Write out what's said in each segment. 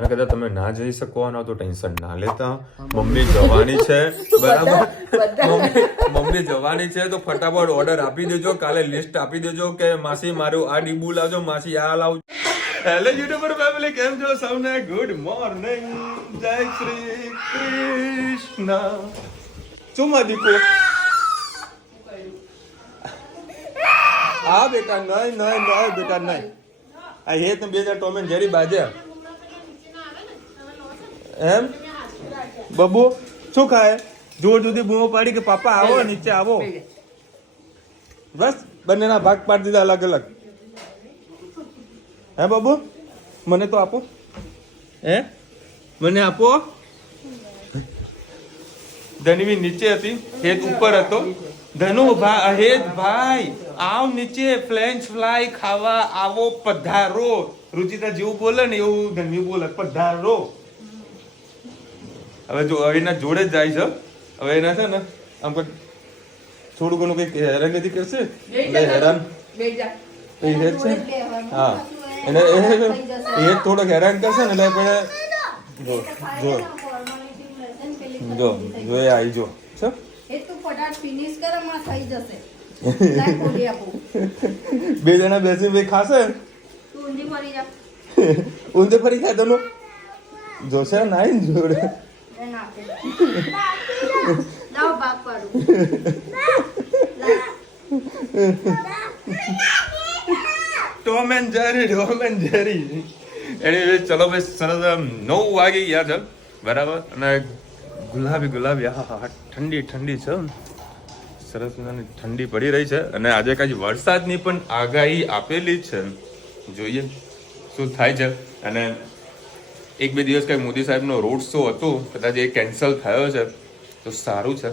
અને કદાચ તમે ના જઈ શકવાના તો ટેન્શન ના લેતા, મમ્મી જવાની છે બરાબર, મમ્મી જવાની છે તો ફટાફટ ઓર્ડર આપી દેજો, કાલે લિસ્ટ આપી દેજો કે માસી મારું આ ડીબુ લાવજો, માસી આ લાવજો. હેલો યુટ્યુબર ફેમિલી, કેમ છો સૌને? ગુડ મોર્નિંગ, જય શ્રી કૃષ્ણ. શું માં દીકો? હા બેટા, નહીં નહીં નહીં બેટા નહીં. આ હેત બે હજાર ટોમ એન્ડ જેરી બાજ્યા એમ. બબુ શું ખાય? જોર જુદી બૂમો પાડી કે પાપા આવો નીચે આવો. બસ બંનેના ભાગ પાડી દીધા અલગ અલગ. હે બબુ, મને તો આપો. હે મને આપો. ધનવી નીચે હતી, હેત ઉપર હતો. ધનુ હેત ભાઈ આવ નીચે, ફ્રેન્ચ ફ્રાય ખાવા આવો, પધારો. રુચિતા જેવું બોલે ને એવું ધનવી બોલે, પધારો. હવે જો એના જોડે જ જાય છે. હવે એના છે ને આમ થોડું ઘણું કઈક હેરાનગતિ કરશે એટલે હેરાન એ છે. હા એને એ થોડોક હેરાન કરશે ને એટલે પણ જો જો જો જો એ આવી જો છે. બે જણા બેસી ભાઈ ખાશે, ઊંધે ફરી ખાય તનો જોશે નાઈ જોડે. Tom and Jerry, Tom and Jerry. એની ચલો ભાઈ સરસ 9 વાગી ગયા છે બરાબર, અને ગુલાબી ગુલાબી હા ઠંડી ઠંડી છે, સરસ ઠંડી પડી રહી છે. અને આજે કાંઈ વરસાદની પણ આગાહી આપેલી છે, જોઈએ શું થાય છે. અને એક બે દિવસ કંઈક મોદી સાહેબનો રોડ શો હતો, કદાચ એ કેન્સલ થયો છે તો સારું છે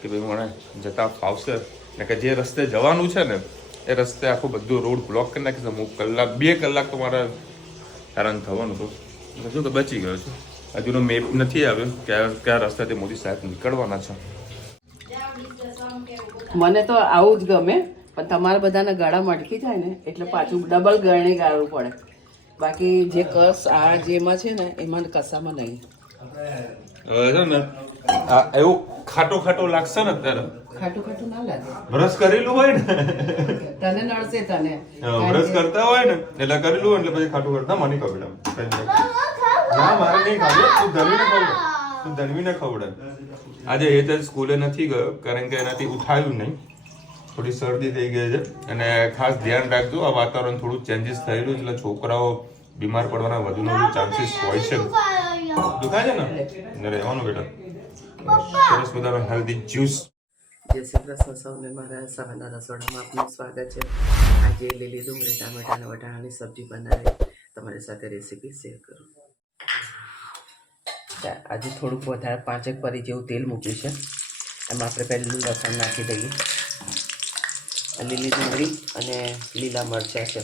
કે ભાઈ મને જતા ફાવશે. ને કે જે રસ્તે જવાનું છે ને એ રસ્તે આખું બધું રોડ બ્લોક કરી નાખીશ. હું કલાક 2 કલાક તો મારે હેરાન થવાનું હતું. હજુ તો બચી ગયો છું. હજુનો મેપ નથી આવ્યો કે કયા રસ્તાથી મોદી સાહેબ નીકળવાના છે. મને તો આવું જ ગમે, પણ તમારા બધાના ગાળા મટકી જાય ને એટલે પાછું ડબલ ગરણી ગાળવું પડે. બાકી જે કસ આ જેમાં છે ને એમાં કસામાં નહીં. હવે છે ને એવું ખાટો ખાટો લાગશે ને અત્યારે. ખાટું ખાટું ના લાગે. બ્રશ કરેલું હોય ને તને નડશે તને. બ્રશ કરતા હોય ને એટલે કરેલું હોય એટલે પછી ખાટું કરતા મને ખબર. ના મારે નહીં ખાવું, તું ધનવીને ખવડાવ, તું ધનવીને ખવડાવ. આજે એ તો સ્કૂલે નથી ગયો કારણ કે એનાથી ઉઠાયું નહીં, થોડી શરદી થઈ ગઈ છે. અને ખાસ ધ્યાન રાખજો, આ વાતાવરણ થોડું ચેન્જીસ થયેલું એટલે છોકરાઓ બીમાર પડવાના વધુનો ચાન્સીસ હોય છે. દુખાય છે ને રહેવાનું બેટા, સરસ મજાનો હેલ્ધી જ્યુસ. જય શ્રી કૃષ્ણ સૌને, મારા સવારના રસોડામાં આપનું સ્વાગત છે. આજે લીલી ડુંગળી ટામેટા અને વટાણાની સબ્જી બનાવી તમારી સાથે રેસીપી શેર કરું. આજે થોડુંક વધારે 5 પરી જેવું તેલ મૂક્યું છે. એમાં આપણે પહેલું લસણ નાખી દઈએ, લીલી ડુંગળી અને લીલા મરચાં છે.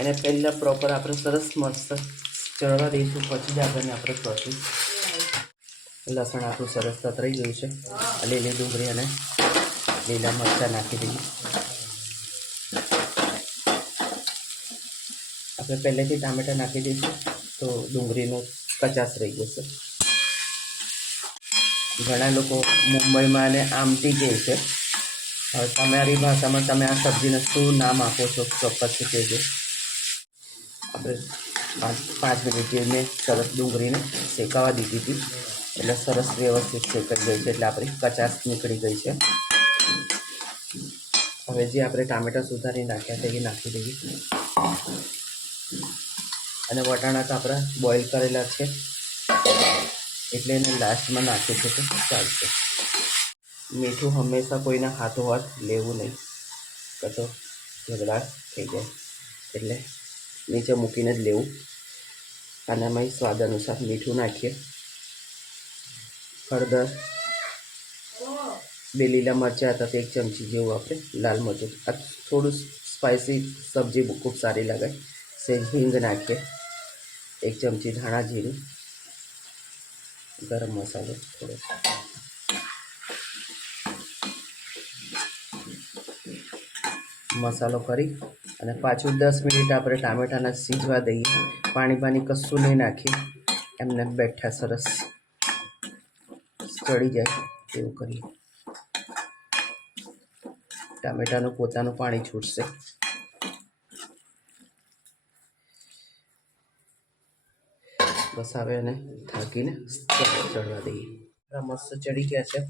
એને પહેલાં પ્રોપર આપણે સરસ મસ્ત ચડવા દઈશું, પછી જ આપણને આપણે પ્રોસેસ. લસણ આપણું સરસ તતરાઈ ગયું છે. લીલી ડુંગળી અને લીલા મરચાં નાખી દઈએ. આપણે પહેલેથી ટામેટાં નાખી દઈશું તો ડુંગળીનો કચાશ રહી જશે. ઘણા લોકો મુંબઈમાં અને આમટી કહે છે. હવે તમારી ભાષામાં તમે આ સબ્જીને શું નામ આપો છો ચોક્કસથી કહેજો. આપણે 5 મિનિટ જેવી સરસ ડુંગળીને શેકાવા દીધી હતી એટલે સરસ વ્યવસ્થિત શેકાઈ ગઈ છે, એટલે આપણી કચાશ નીકળી ગઈ છે. હવે જે આપણે ટામેટાં સુધારી નાખ્યા છે એ નાખી દઈએ. અને વટાણા તો આપણા બોઇલ કરેલા છે એટલે એને લાસ્ટમાં નાખીએ છીએ તો ચાલશે. મીઠું હંમેશા કોઈના હાથો હાથ લેવું નહીં, કતો ઝઘડા થઈ જાય, એટલે નીચે મૂકીને જ લેવું. અને એમાં સ્વાદ અનુસાર મીઠું નાખીએ, હળદર, 2 લીલા મરચાં હતા તો 1 ચમચી જેવું આપણે લાલ મરચું. આ થોડું સ્પાઇસી સબ્જી ખૂબ સારી લાગે. સેજ હિંગ નાખીએ, 1 ચમચી ધાણા જીરું, ગરમ મસાલો થોડો, મસાલો કરી અને પાછું 10 મિનિટ આપણે ટામેટાના સીજવા દઈએ. પાણી કશું નહીં નાખીએ, એમને બેઠા સરસ ચડી જાય એવું કરીએ. ટામેટાનું પોતાનું પાણી છૂટશે. બસ હવે એને ઢાંકીને ચડવા દઈએ. મસ્ત ચડી ગયા છે.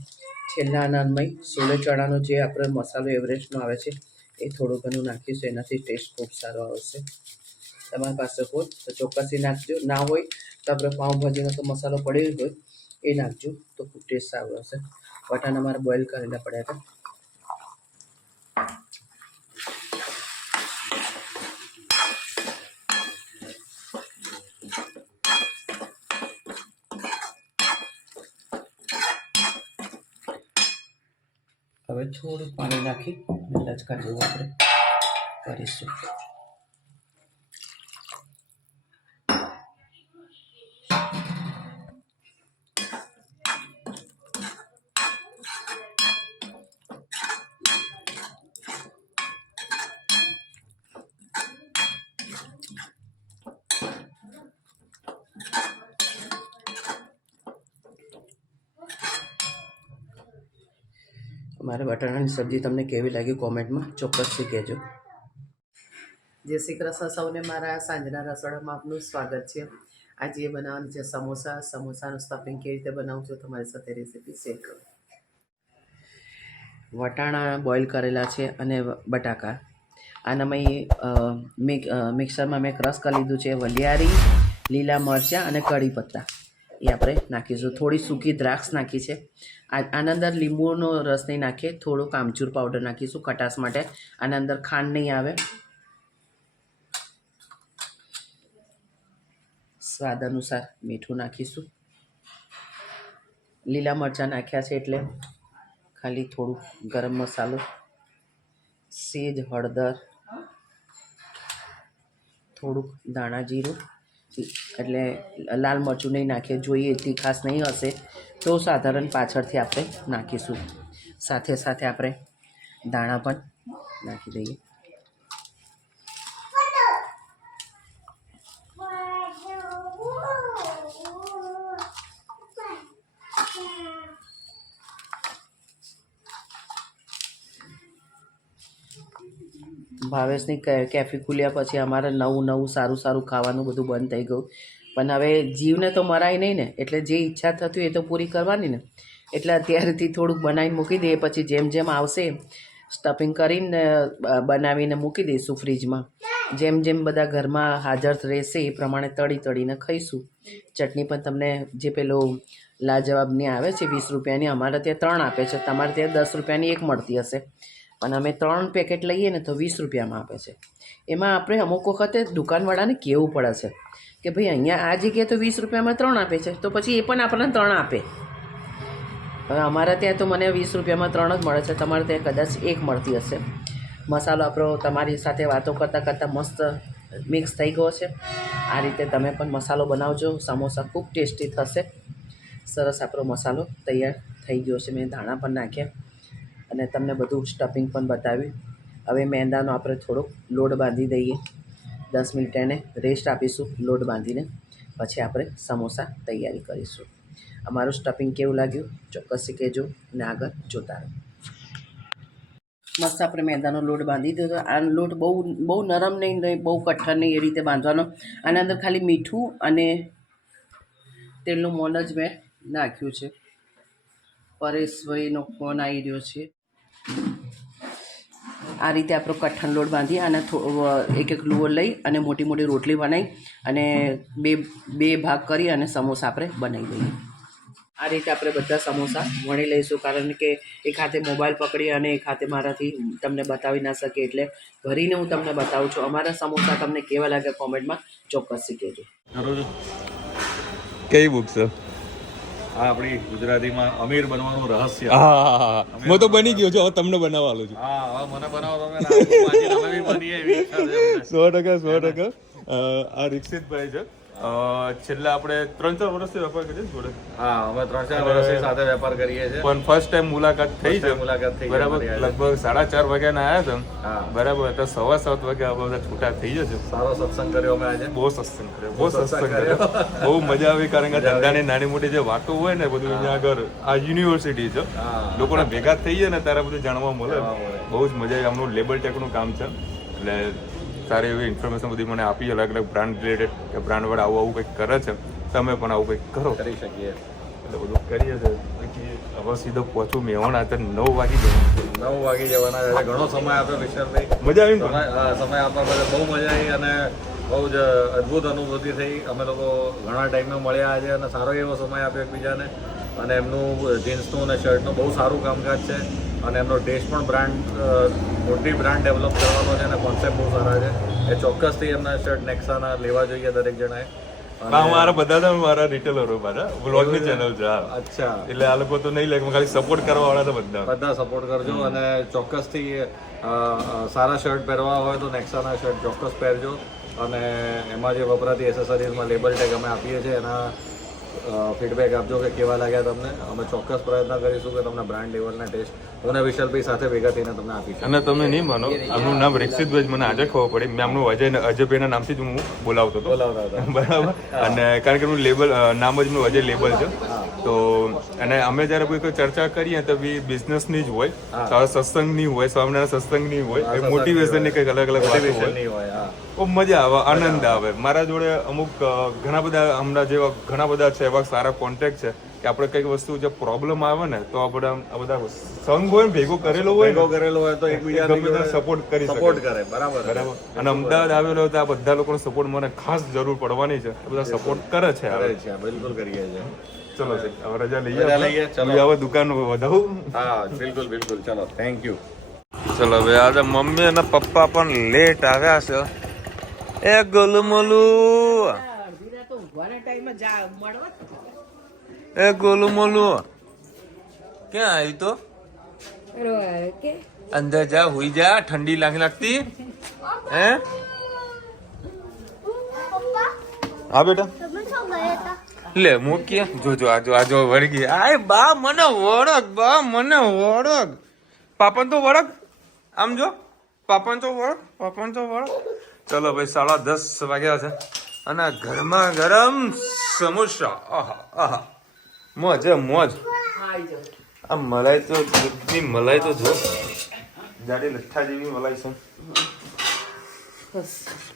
છેલ્લા નાનમાં સોલે ચણાનો જે આપણે મસાલો એવરેસ્ટનો આવે છે એ થોડું ઘણું નાખીશું, એનાથી ટેસ્ટ ખૂબ સારો આવશે. તમારી પાસે હોય તો ચોક્કસથી નાખજો, ના હોય તો આપણે પાઉંભાજીનો તો મસાલો પડેલો હોય એ નાખજો તો ખૂબ ટેસ્ટ સારો આવશે. વટાણા મારે બોઇલ કરેલા પડ્યા હતા. હવે થોડું પાણી નાખી લચકા જેવું આપણે કરીશું. મારે બટાટાની સબ્જી તમને કેવી લાગી કોમેન્ટમાં ચોક્કસથી કહેજો. જય શ્રી કૃષ્ણ સૌને. મારા સાંજના રસોડામાં આપનું સ્વાગત છે. આજે બનાવવાનું છે સમોસાનું સ્ટફિંગ કેવી રીતે બનાવું છું તમારી સાથે રેસીપી શેર કરું. વટાણા બોઇલ કરેલા છે અને બટાકા. આનામાં મિક્સરમાં મેં ક્રશ કરી લીધું છે. વલિયારી, લીલા મરચાં અને કઢી પત્તા એ આપણે નાખીશું. થોડી સૂકી દ્રાક્ષ નાખી છે. આના અંદર લીંબુનો રસ નહીં નાખીએ, થોડુંક આમચૂર પાવડર નાખીશું ખટાશ માટે. આના અંદર ખાંડ નહીં આવે. સ્વાદ અનુસાર મીઠું નાખીશું. લીલા મરચાં નાખ્યા છે એટલે ખાલી થોડુંક ગરમ મસાલો, સેજ હળદર, થોડુંક દાણા જીરું, એટલે લાલ મરચું નહીં નાખીએ. જોઈએ તીખાશ નહીં હશે તો સાધારણ પાછળથી આપણે નાખીશું. સાથે સાથે આપણે દાણા પણ નાખી દઈએ. ભાવેશની કેફે ખુલ્યા પછી અમારે નવું સારું ખાવાનું બધું બંધ થઈ ગયું. પણ હવે જીવને તો મરાય નહીં ને, એટલે જે ઈચ્છા થતી હોય એ તો પૂરી કરવાની ને. એટલે અત્યારેથી થોડુંક બનાવીને મૂકી દઈએ, પછી જેમ જેમ આવશે સ્ટફિંગ કરીને બનાવીને મૂકી દઈશું ફ્રીજમાં. જેમ જેમ બધા ઘરમાં હાજર રહેશે એ પ્રમાણે તળીને ખાઈશું. ચટણી પણ તમને જે પેલો લાજવાબની આવે છે 20 રૂપિયાની, અમારે ત્યાં 3 આપે છે. તમારે ત્યાં 10 રૂપિયાની એક મળતી હશે, પણ અમે 3 પેકેટ લઈએ ને તો 20 રૂપિયામાં આપે છે. એમાં આપણે અમુક વખતે દુકાનવાળાને કહેવું પડે છે કે ભાઈ અહીંયા આ જગ્યાએ તો 20 રૂપિયામાં 3 આપે છે, તો પછી એ પણ આપણને 3 આપે. હવે અમારા ત્યાં તો મને 20 રૂપિયામાં 3 જ મળે છે, તમારે ત્યાં કદાચ 1 મળતી હશે. મસાલો આપણો તમારી સાથે વાતો કરતાં મસ્ત મિક્સ થઈ ગયો છે. આ રીતે તમે પણ મસાલો બનાવજો, સમોસા ખૂબ ટેસ્ટી થશે. સરસ આપણો મસાલો તૈયાર થઈ ગયો છે. મેં ધાણા પણ નાખ્યા અને તમને બધું સ્ટફિંગ પણ બતાવ્યું. હવે મેંદાનો આપણે થોડોક લોટ બાંધી દઈએ. 10 મિનિટ એને રેસ્ટ આપીશું લોટ બાંધીને, પછી આપણે સમોસા તૈયારી કરીશું. અમારું સ્ટફિંગ કેવું લાગ્યું ચોક્કસથી કહેજો અને આગળ જોતા રહો. મસ્ત આપણે મેંદાનો લોટ બાંધી દીધો. આ લોટ બહુ નરમ નહીં, બહુ કઠણ નહીં, એ રીતે બાંધવાનો. આના અંદર ખાલી મીઠું અને તેલનું મોણ જ મેં નાખ્યું છે. પરેશભાઈનો ફોન આવી રહ્યો છે. આ રીતે આપણો કઠણ લોટ બાંધી અને એક લુઓ લઈ અને મોટી રોટલી બનાવી અને બે ભાગ કરી અને સમોસા આપણે બનાવી દઈએ. આ રીતે આપણે બધા સમોસા વણી લઈશું, કારણ કે એક હાથે મોબાઈલ પકડી અને એક હાથે મારાથી તમને બતાવી ના શકે, એટલે ભરીને હું તમને બતાવું છું. અમારા સમોસા તમને કેવા લાગે કોમેન્ટમાં ચોક્કસથી કહેજો. કઈ બુક છે? આ આપણી ગુજરાતીમાં અમીર બનવાનું રહસ્ય. હા, હું તો બની ગયો છું, હવે તમને બનાવવાનું છું. હા, હવે મને બનાવો તમે બનીએ એવી ઈચ્છા છે અમને. 100%. આ રીક્ષિતભાઈ છે, છેલ્લા આપણે 3-4 વર્ષથી વેપાર કરીએ છીએ જોડે. હા, અમે 3-4 વર્ષથી સાથે વેપાર કરીએ છીએ. પણ ફર્સ્ટ ટાઈમ મુલાકાત થઈ છે. મુલાકાત થઈ છે બરાબર. અમારી આજે. લગભગ 4:30 વાગ્યાના આવ્યા હતા. હા. બરાબર. તો 7:15 વાગે આ બધા છૂટા થઈ જશે. સારો સત્સંગ કર્યો અમે આજે. બહુ સત્સંગ કર્યો, બહુ સત્સંગ કર્યો. બહુ મજા આવી, કારણ કે ધંધાની નાની મોટી જે વાતો હોય ને બધું અહીંયા આગળ આ યુનિવર્સિટી છે. હા. લોકોને ભેગા થઈએ ને ત્યારે બધું જાણવા મળે. જાણવા મળે. બહુ જ મજા આવી. આમનું લેબલ ટેકનું કામ છે એટલે સારી એવી ઇન્ફોર્મેશન બધી મને આપી, અલગ અલગ બ્રાન્ડ રિલેટેડ કે બ્રાન્ડ વાળા આવું કંઈક કરે છે, તમે પણ આવું કંઈક કરો કરી શકીએ. એટલે બધું કરીએ છીએ. બાકી હવે સીધો પહોંચું મેવાણા, અત્યારે 9 વાગી જવાનું. 9 વાગી જવાના છે. ઘણો સમય આપ્યો વિશાલભાઈ. મજા આવી ને? સમય આપવા બદલ બહુ મજા આવી અને બહુ જ અદ્ભુત અનુભૂતિ થઈ. અમે લોકો ઘણા ટાઈમે મળ્યા આજે અને સારો એવો સમય આપ્યો એકબીજાને. અને એમનું જીન્સનું અને શર્ટનું બહુ સારું કામકાજ છે અને એમનો ટેસ્ટ પણ મોટી બ્રાન્ડ ડેવલપ કરવાનો છે અને કોન્સેપ્ટ બહુ સારા છે. એ ચોક્કસથી એમના શર્ટ નેક્સાના લેવા જોઈએ દરેક જણાએ. મારા બધા તો મારા રિટેલરો મારા વ્લોગની ચેનલ છે. હા. અચ્છા, એટલે આ લોકો તો નહીં લે, ખાલી સપોર્ટ કરવા વાળા તો બધા. બધા સપોર્ટ કરજો અને ચોક્કસથી સારા શર્ટ પહેરવા હોય તો નેક્સાના શર્ટ ચોક્કસ પહેરજો. અને એમાં જે વપરાતી એસેસરીઝમાં લેબલ ટેગ અમે આપીએ છીએ એના ફીડબેક આપજો કે કેવા લાગ્યા તમને. અમે ચોક્કસ પ્રયત્ન કરીશું કે તમને બ્રાન્ડ લેવલના ટેસ્ટ હું અને વિશાલભાઈ સાથે ભેગા થઈને તમને આપીશું. અને તમે નહીં માનો, આમનું નામ રેક્ષિતભાઈ મને આજે ખબર પડી. મેં આમનું અજયભાઈના નામથી જ હું બોલાવતો હતો. બોલાવતા હતા. બરાબર. અને કારણ કે એમનું લેબલ નામ જ એમનું અજય લેબલ છે. તો અને અમે જ્યારે કોઈ ચર્ચા કરીએ તો બી બિઝનેસની જ હોય, સત્સંગની હોય, સ્વામિનારાયણ સત્સંગની હોય, મોટિવેશનની કંઈક અલગ અલગ વાતો હોય. નહીં હોય. હા, ખૂબ મજા આવે, આનંદ આવે. મારા જોડે અમુક ઘણા બધા હમણાં જેવા ઘણા બધા છે એવા સારા કોન્ટેક્ટ છે કે આપણે કંઈક વસ્તુ જે પ્રોબ્લેમ આવે ને તો આપણે આ બધા સંઘ હોય ને ભેગો કરેલો હોય ભેગો કરેલો હોય તો એકબીજાને ગમે ત્યારે સપોર્ટ કરી શકે. સપોર્ટ કરે. બરાબર. બરાબર. અને અમદાવાદ આવેલો હોય તો આ બધા લોકોનો સપોર્ટ મને ખાસ જરૂર પડવાની છે. એ બધા સપોર્ટ કરે છે. કરે છે, બિલકુલ કરીએ છીએ. ચલો હવે રજા રજા લઈએ, લઈએ. ચલો. હવે દુકાન વધાવું. હા, બિલકુલ બિલકુલ. ચલો, થેન્ક યુ. ચલો હવે આજે મમ્મી અને પપ્પા પણ લેટ આવ્યા છે. એ ગોલુમોલુ, એ ગોલુમોલુ ક્યાં આવી તો? અંદર જા, હુઈ જા, ઠંડી લાગતી. હે? હા બેટા, લે મૂકીએ. જોજો આજો વળગી. આય બા મને વળગ, બા મને વળગ. પાપન તો વળગ. આમ જો, પાપન તો વળગ, પાપન તો વળગ. ચલો ભાઈ, 10:30 વાગ્યા છે અને ગરમા ગરમ સમોસા. આહા આહા, મોજ મોજ. આ મલાઈ તો દૂધની મલાઈ તો જો, જાડી લઠ્ઠા જેવી મલાઈ છે.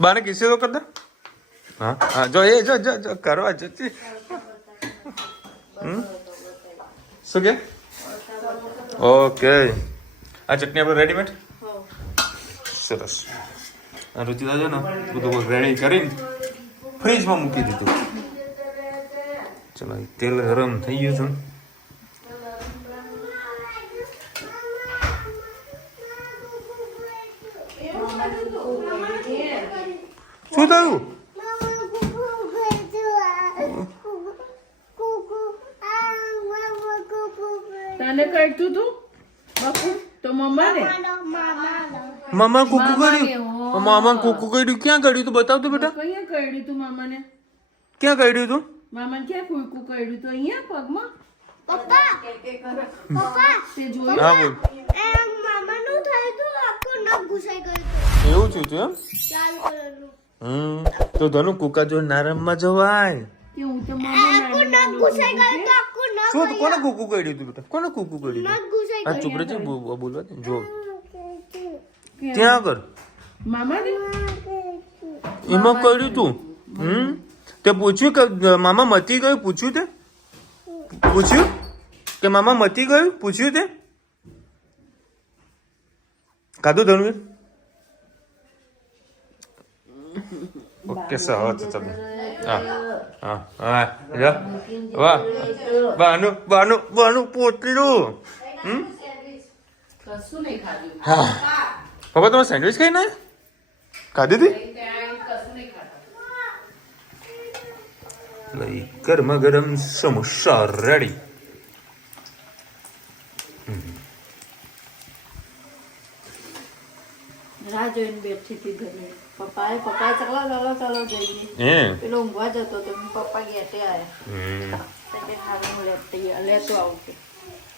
બાને કિસ્સે તો કર દે. હા હા, જો એ જો કરવા જતી. શું કે? ઓકે, આ ચટણી આપણે રેડીમેડ. સરસ. આ રુચિતા છે ને બધું રેડી કરીને ફ્રીજમાં મૂકી દીધું. ચલો, તેલ ગરમ થઈ ગયું છે. શું થયું? તને કરતું તું બાપુ તો મમ્માને મામા કુકુ કર્યું. મામા કુકુ કર્યું. ક્યાં કર્યું તું? બતાવ તો બેટા. કયા કર્યું તું મામાને? ક્યાં કર્યું તું? મામાને ક્યાં કુકુ કર્યું તું? અહીંયા પગમાં? તે જોયું? હા બોલ. મામાનું થયું તું, આખું નખ ઘુસાઈ ગયું એવું થયું તું એમ? લાલ કલરનું. તો ધનુ કુકા જો નારમમાં જવાય. કે હું તો મામા આખું નખ ઘુસાઈ ગયું તો આખું નખ શું કોને કુકુ કર્યું તું બેટા? કોને કુકુ કર્યું તું? નખ ઘુસાઈ આ ચૂપ રહેજે, બોલવા દે. જો ગયું. ત્યાં કર. મામાને એમાં કર્યું તું. તે પૂછ્યું કે મામા મતી ગયું? પૂછ્યું તે? પૂછ્યું કે મામા મતી ગયું? પૂછ્યું તે? કાધું ધનવીર? ઓકે સર, હવે તમે હા હા હા, જા. વાહ, બાનું પોતલું. કશું નહીં ખાધું. હા, પપ્પા તમે સેન્ડવિચ ખાઈ ના ખાધી હતી? કશું નહીં ખાધું. લઈ ગરમા ગરમ સમોસા રેડી. રાહ જોઈને બેઠો. બેઠી હતી ઘરે પપ્પાએ ચલો જઈએ હે પેલો ઊંઘવા જતો તો પપ્પા ગેટે આવ્યા કે હારું હું લેતો આવું કે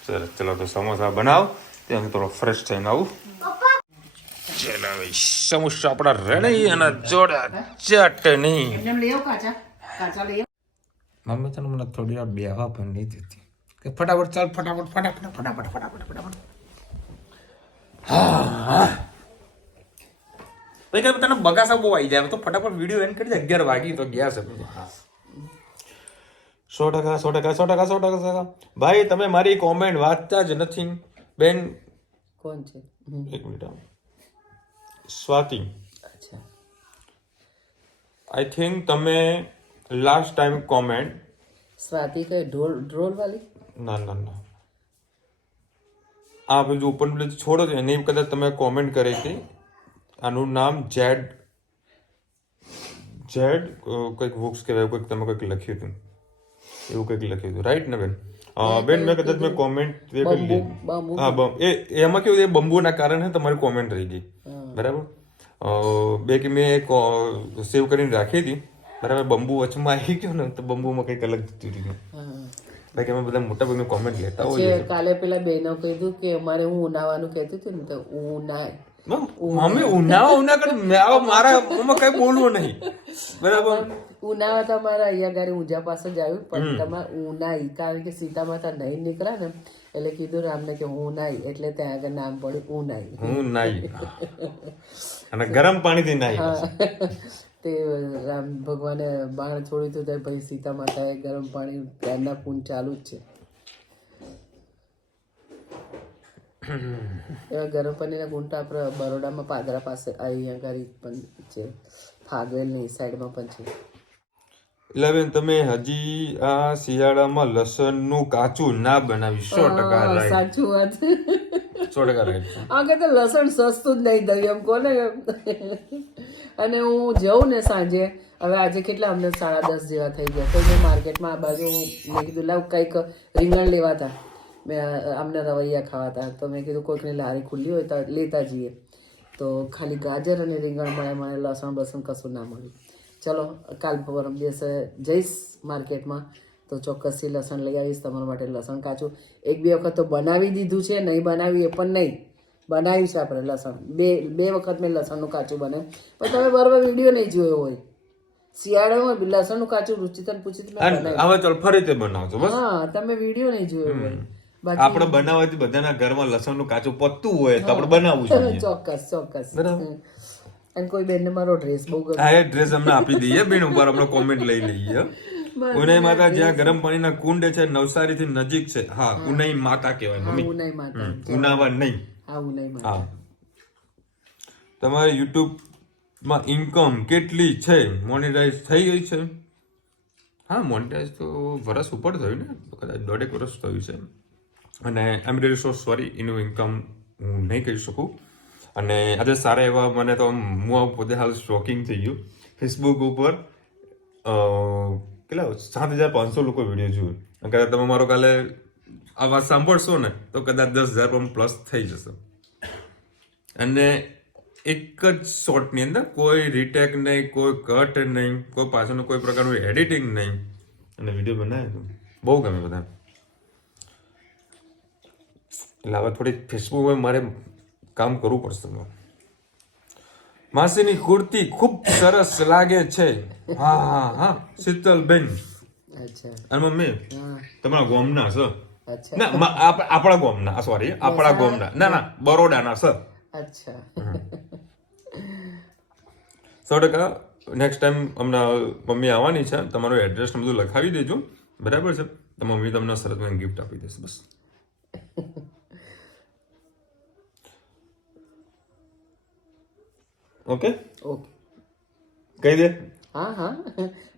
સરસ ચલો તો સમોસા બનાવ ત્યાં થોડો ફ્રેશ થઈને આવું ચલો ભાઈ સમોસા આપણા રેડી અને જોડા ચટણી એમને લઈ આવ કાચા લઈ આવ મમ્મી તને મને થોડી વાર બેહવા પણ નહીં દેતી કે ફટાફટ ચાલ ફટાફટ હા ભાઈ કે તને બગાસા બહુ આવી જાય તો ફટાફટ વિડીયો એન્ડ કરી દે 11 વાગી તો ગયા છે હા 100% ભાઈ તમે મારી કોમેન્ટ વાંચતા જ નથી બેન કોણ છે એક મિનિટ સ્વાતિ અચ્છા આઈ થિંક તમે લાસ્ટ ટાઈમ કોમેન્ટ સ્વાતિ કઈ ડ્રોલ વાલી ના આ પેલું ઓપન પ્લેસ છોડો છો એની કદાચ તમે કોમેન્ટ કરી હતી આનું નામ જેડ કંઈક બુક્સ કહેવાય કંઈક તમે કંઈક લખ્યું હતું એવું કંઈક લખ્યું હતું રાઈટ ને બેન બેન મેં કદાચ મેં કોમેન્ટ હા એમાં કેવું એ બંબુના કારણે તમારી કોમેન્ટ રહી ગઈ બરાબર બે કે મેં સેવ કરીને રાખી હતી બરાબર બંબુ વચમાં આવી ગયો ને તો બંબુમાં કંઈક અલગ જતું રહ્યું બાકી અમે બધા મોટા ભાગની કોમેન્ટ લેતા હોઈએ કાલે પેલા બેનો કીધું કે અમારે હું ઉનાવાનું કહેતી હતી ને તો મમ્મી ઉના કર મારા મમ્મા કઈ બોલવું નહીં બરાબર ઉનાવા તો અમારા અહીંયા ગાડી ઊંઝા પાસે જ આવ્યું પણ તમારે ઉનાઈ કારણ કે સીતા માતા નહીં નીકળ્યા ને એટલે કીધું રામને કે હું નાઈ એટલે ત્યાં આગળ નામ પડ્યું ઉનાઈ હું નાઈ અને ગરમ પાણીથી નાઈ તે રામ ભગવાને બાણ છોડ્યું હતું ત્યારે ભાઈ સીતા માતાએ ગરમ પાણી ત્યારના પૂન ચાલુ જ છે એવા ગરમ પાણીના ગુંટા આપણે બરોડામાં પાદરા પાસે અહીંયા ગાડી પણ છે ફાગવેલની સાઈડમાં પણ છે એટલે બેન તમે હજી આ શિયાળામાં લસણનું કાચું ના બનાવી 100% રાઈટ સાચું વાત 100% રાઈટ આગળ તો લસણ સસ્તું જ નહીં દઉં એમ કોને અને હું જઉં ને સાંજે હવે આજે કેટલા અમને 10:30 જેવા થઈ ગયા તો મેં માર્કેટમાં આ બાજુ મેં કીધું લાવ કંઈક રીંગણ લેવાતા મેં અમને રવૈયા ખાવાતા તો મેં કીધું કોઈકની લારી ખુલ્લી હોય તો લેતા જઈએ તો ખાલી ગાજર અને રીંગણ મળે મને લસણ બસણ કશું ના મળ્યું ચલો કાલ પરમ દિવસે જઈશ માર્કેટમાં તો ચોક્કસથી લસણ લઈ આવીશ તમારા માટે લસણ કાચું 1-2 વખત તો બનાવી દીધું છે નહીં બનાવ્યું એ પણ નહીં બનાવ્યું છે આપણે લસણ બે વખત મેં લસણનું કાચું બનાવ્યું પણ તમે બરાબર વિડીયો નહીં જોયો હોય શિયાળામાં લસણનું કાચું રૂચિતન પૂછી હવે ચાલ ફરીથી બનાવજો બસ હા તમે વિડીયો નહીં જોયો હોય આપણે બનાવવાથી બધાના ઘરમાં લસણનું કાચું પત્તું હોય તો આપણે બનાવવું જોઈએ ચોક્કસ અને કોઈ બેનને મારો ડ્રેસ બહુ ગમે હા એ ડ્રેસ અમને આપી દઈએ બેન ઉપર આપણે કોમેન્ટ લઈ લઈએ ઉનાઈ માતા જ્યાં ગરમ પાણીના કુંડ છે નવસારીથી નજીક છે હા ઉનાઈ માતા કહેવાય મમ્મી ઉનાઈ માતા ઉનાવા નહીં હા ઉનાઈ માતા હા તમારે યુટ્યુબ માં ઇન્કમ કેટલી છે મોનેટાઈઝ થઈ ગઈ છે હા મોનેટાઈઝ તો વર્ષ ઉપર થયું ને કદાચ 1.5 વર્ષ થયું છે અને આઈ એમ રિયલી સો સોરી એનું ઇન્કમ હું નહીં કહી શકું અને આજે સારા એવા મને તો હું પોતે હાલ શોકિંગ થઈ ગયું ફેસબુક ઉપર કેટલા 7,500 લોકો વિડીયો જોયું કદાચ તમે મારો કાલે આ વાત સાંભળશો ને તો કદાચ 10,000 પણ પ્લસ થઈ જશે અને એક જ શોર્ટની અંદર કોઈ રીટેક નહીં કોઈ કટ નહીં કોઈ પાછળનું કોઈ પ્રકારનું એડિટિંગ નહીં અને વિડીયો બનાવ્યો બહુ ગમે બધા એટલે હવે થોડી ફેસબુકમાં મારે કામ કરવું પડશે માસીની કુર્તી ખૂબ સરસ લાગે છે હા શીતલબેન અચ્છા અને મમ્મી તમારા ગોમના છે અચ્છા ના આપણા ગોમના સોરી આપણા ગોમના ના બરોડાના છે અચ્છા 100% નેક્સ્ટ ટાઈમ હમણાં મમ્મી આવવાની છે તમારું એડ્રેસ ને બધું લખાવી દેજો બરાબર છે તો મમ્મી તમને સરસ મને ગિફ્ટ આપી દેશે બસ ઓકે કહી દે હા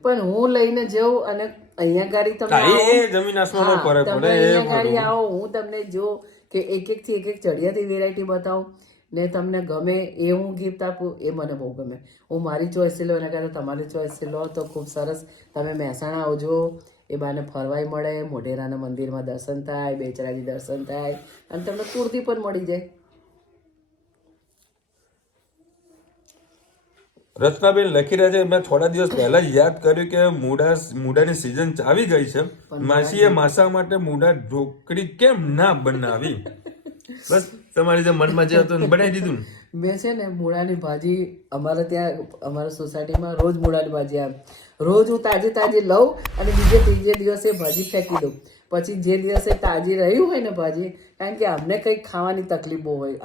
પણ હું લઈને જઉં અને અહીંયા ગાડી તમે એ જમીન આસમાનનો ફરક તમે પડે અહીંયા ગાડી આવો હું તમને જો કે એક થી એક ચડિયાતી વેરાયટી બતાવું ને તમને ગમે એ હું ગિફ્ટ આપું એ મને બહુ ગમે હું મારી ચોઈસથી લો એના કરતાં તમારી ચોઈસથી લો તો ખૂબ સરસ તમે મહેસાણા આવજો એ બાને ફરવાય મળે મોઢેરાના મંદિરમાં દર્શન થાય બેચરાજી દર્શન થાય અને તમને કુર્તી પણ મળી જાય રચનાબેન લખી રહ્યા છે, મેં થોડા દિવસ પહેલા જ યાદ કર્યું કે મૂળાની સીઝન આવી ગઈ છે. માસીએ માસા માટે મૂળા ઢોકળી કેમ ના બનાવી? બસ તમારી જે મનમાં જે હતું બનાવી દીધું ને. મેં છે ને મૂળાની ભાજી અમારે ત્યાં અમારા સોસાયટીમાં રોજ મૂળાની ભાજી આવે. રોજ હું તાજી લઉં અને ત્રીજે દિવસે ભાજી ફેંકી દઉં. પછી જે દિવસે તાજી રહી હોય ને ભાજી, કારણ કે અમને કંઈક ખાવાની તકલીફો હોય,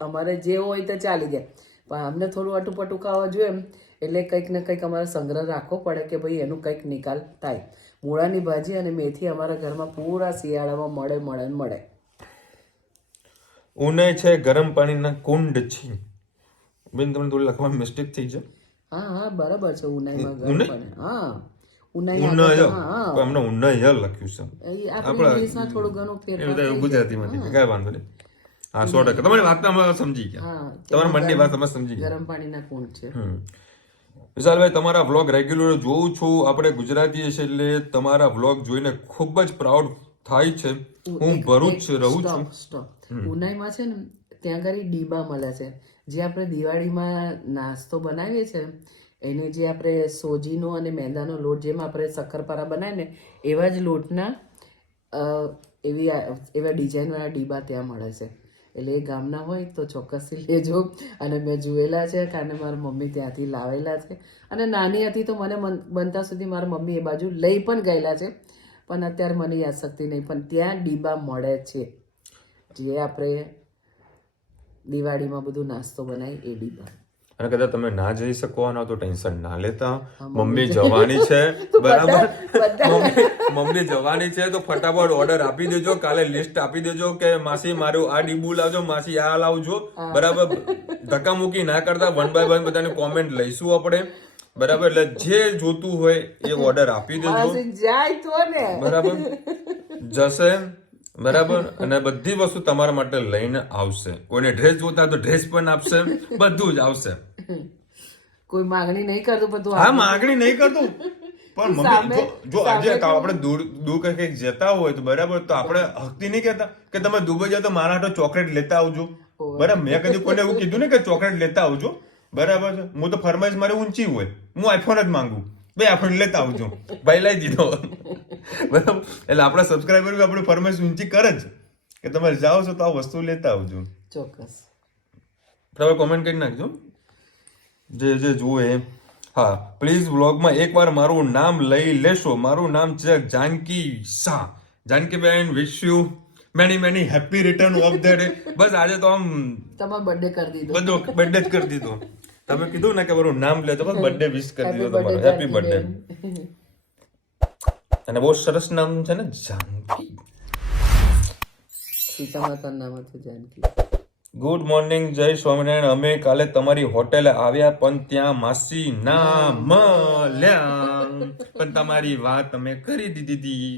અમારે જે હોય તો ચાલી જાય, પણ અમને થોડું અટુપટું ખાવા જોઈએ એમ, એટલે કંઈક ને કંઈક અમારે સંગ્રહ રાખવો પડે કે ભાઈ એનું કંઈક નિકાલ થાય. મૂળાની ભાજી અને મેથી અમારા ઘરમાં પૂરા શિયાળામાં મળે. ઉનાઈ છે ગરમ પાણીના કુંડ છે. બેન તમને થોડી લખવામાં મિસ્ટેક થઈ છે. હા બરાબર છે. ઉનાઈમાં ગરમ પાણી. હા ઉનાઈ અમને ઉનાઈ લખ્યું છે. આપણે ઇંગ્લિશમાં થોડું ઘણું ફેરફાર ગુજરાતીમાં કઈ વાંધો નહીં. હા 100% તમારી વાત અમે સમજી ગયા. તમારા મનની વાત અમે સમજી ગયા. ગરમ પાણીના કુંડ છે. વિશાલભાઈ, તમારા વ્લોગ રેગ્યુલર જોઉં છું. આપણે ગુજરાતી છે એટલે તમારા વ્લોગ જોઈને ખૂબ જ પ્રાઉડ થાય છે. હું ભરૂચ રહું છું. ઉનાઈમાં છે ને ત્યાં આગળ ડીબા મળે છે, જે આપણે દિવાળીમાં નાસ્તો બનાવીએ છીએ એને જે આપણે સોજીનો અને મેદાનો લોટ, જેમ આપણે શક્કરપારા બનાવીએ ને એવા જ લોટના એવા ડિઝાઇનવાળા ડીબા ત્યાં મળે છે. એટલે એ ગામના હોય તો ચોક્કસથી લેજો. અને મેં જોયેલા છે, કારણ મારા મમ્મી ત્યાંથી લાવેલા છે. અને નાની હતી તો મને બનતા સુધી મારા મમ્મી એ બાજુ લઈ પણ ગયેલા છે, પણ અત્યારે મને યાદશક્તિ નહીં. પણ ત્યાં ડીબા મળે છે, જે આપણે દિવાળીમાં બધું નાસ્તો બનાવી એ ડીબા. અને કદાચ તમે ના જઈ શકવાના તો ટેન્શન ના લેતા. મમ્મી જવાની છે, બરાબર? મમ્મી જવાની છે તો ફટાફટ ઓર્ડર આપી દેજો. કાલે લિસ્ટ આપી દેજો કે માસી મારું આ ડીબુ લાવજો, માસી આ લાવજો, બરાબર? ધક્કા મૂકી ના કરતા, 1 by 1 બધાની કોમેન્ટ લઈશું આપણે, બરાબર? એટલે જે જોતું હોય એ ઓર્ડર આપી દેજો, બરાબર? જશે, બરાબર? અને બધી વસ્તુ તમારા માટે લઈને આવશે. કોઈને ડ્રેસ જોતા તો ડ્રેસ પણ આપશે, બધું જ આવશે. કોઈ માંગણી નહીં કરતું, બધું. હા, માંગણી નહીં કરતું, પણ મમ્મી જો આજે આપણે દૂર કંઈક જતા હોય તો બરાબર, તો આપણે હકતી નહીં કહેતા કે તમે દુબઈ જાઓ તો મારા હાટો ચોકલેટ લેતા આવજો, બરાબર? મેં કદી કોઈને એવું કીધું ને કે ચોકલેટ લેતા આવજો, બરાબર છે? હું તો ફરમાઈશ મારી ઊંચી હોય, હું આઈફોન જ માંગુ, ભાઈ આઈફોન લેતા આવજો, ભાઈ લઈ દીધો, બરાબર? એટલે આપણા સબસ્ક્રાઈબર બી આપણી ફરમાઈશ ઊંચી કરે જ કે તમે જાઓ છો તો આ વસ્તુ લેતા આવજો. ચોક્કસ. બરાબર, કોમેન્ટ કરી નાખજો જે જુએ. હા, પ્લીઝ વ્લોગમાં એકવાર મારું નામ લઈ લેશો. મારું નામ છે જાનકી શાહ. જાનકીબેન, wish you many happy return of the day. બસ આજે તો આમ તમારો બર્થડે કરી દીધો, બધો બર્થડે જ કરી દીધો. તમે કીધું ને કે મારું નામ લે તો બસ બર્થડે વિશ કરી દીધો તમારો. Happy birthday. અને બહુ સરસ નામ છે ને, જાનકી. સીતા માતાનું નામ હતું જાનકી. ગુડ મોર્નિંગ, જય સ્વામિનારાયણ. અમે કાલે તમારી હોટેલે આવ્યા પણ ત્યાં માસી ના મળ્યા, પણ તમારી વાત અમે કરી દીધી હતી.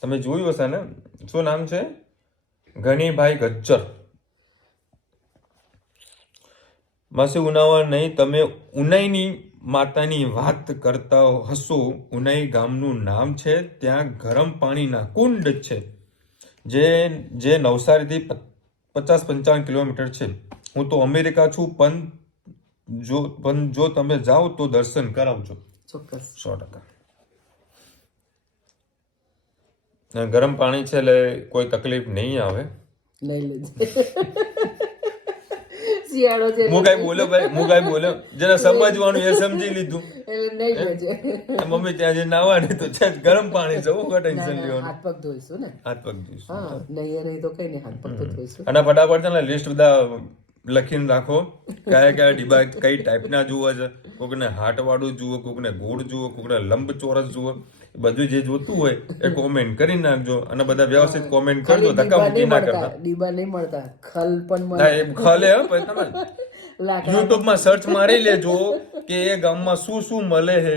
તમે જોયું હશે ને? શું નામ છે? ગણીભાઈ ગજ્જર. માસી ઉનાવા નહીં, તમે ઉનાઈની માતાની વાત કરતા હશો. ઉનાઈ ગામનું નામ છે, ત્યાં ગરમ પાણીના કુંડ છે, જે નવસારીથી 50-55 કિલોમીટર છે. હું તો અમેરિકા છું, પણ જો તમે જાઓ તો દર્શન કરાવજો. ચોક્કસ. 100%. ગરમ પાણી છે એટલે કોઈ તકલીફ નહીં આવે. લઈ લેજે. શિયાળો છે. હું કઈ બોલ્યો જેને સમજવાનું એ સમજી લીધું. એટલે નહીં લેજે. મમ્મી ત્યાં જે નાવાની તો છે ગરમ પાણી છે, હું ટેન્શન લેવાનું. હાથ પગ ધોઈશું ને. હાથ પગ ધોઈશું. હા, નહીં તો કઈ નહીં, હાથ પગ તો ધોઈશું. અને ફટાફટ છે ને લિસ્ટ બધા લખીને રાખો. કયા ડીબા કઈ ટાઈપના જુઓ છે. કોકને હાટ વાળું જુઓ, કોકને ગોળ જુઓ, કોકને લંબચોરસ જુઓ. બધું જે જોતું હોય એ કોમેન્ટ કરી નાખજો. અને બધા વ્યવસ્થિત કોમેન્ટ કરજો, ધક્કા મૂકી ના કરતા. ડીબા નહીં મળતા, ખલ પણ મળે. ખલે તમે યુટ્યુબ માં સર્ચ મારી લેજો કે એ ગામમાં શું શું મળે છે,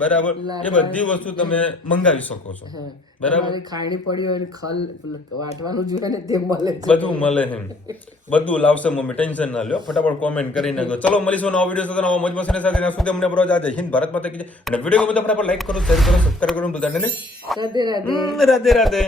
બરાબર? એ બધી વસ્તુ તમે મંગાવી શકો છો, બરાબર? ખાણી પડી હોય ખલ વાટવાનું જોઈએ ને તે મળે, બધું મળે છે, બધું લાવશે મમ્મી, ટેન્શન ના લ્યો. ફટાફટ કોમેન્ટ કરી નાખજો. ચલો મળીશું નવા વિડીયો સાથે, નવા મોજ મસ્તી સાથે. ત્યાં સુધી અમને બરોબર આજે હિન્દ ભારત માતા કી જય. અને વિડીયો ગમે તો ફટાફટ લાઈક કરો, શેર કરો, સબસ્ક્રાઇબ કરો. બધાને રાધે રાધે.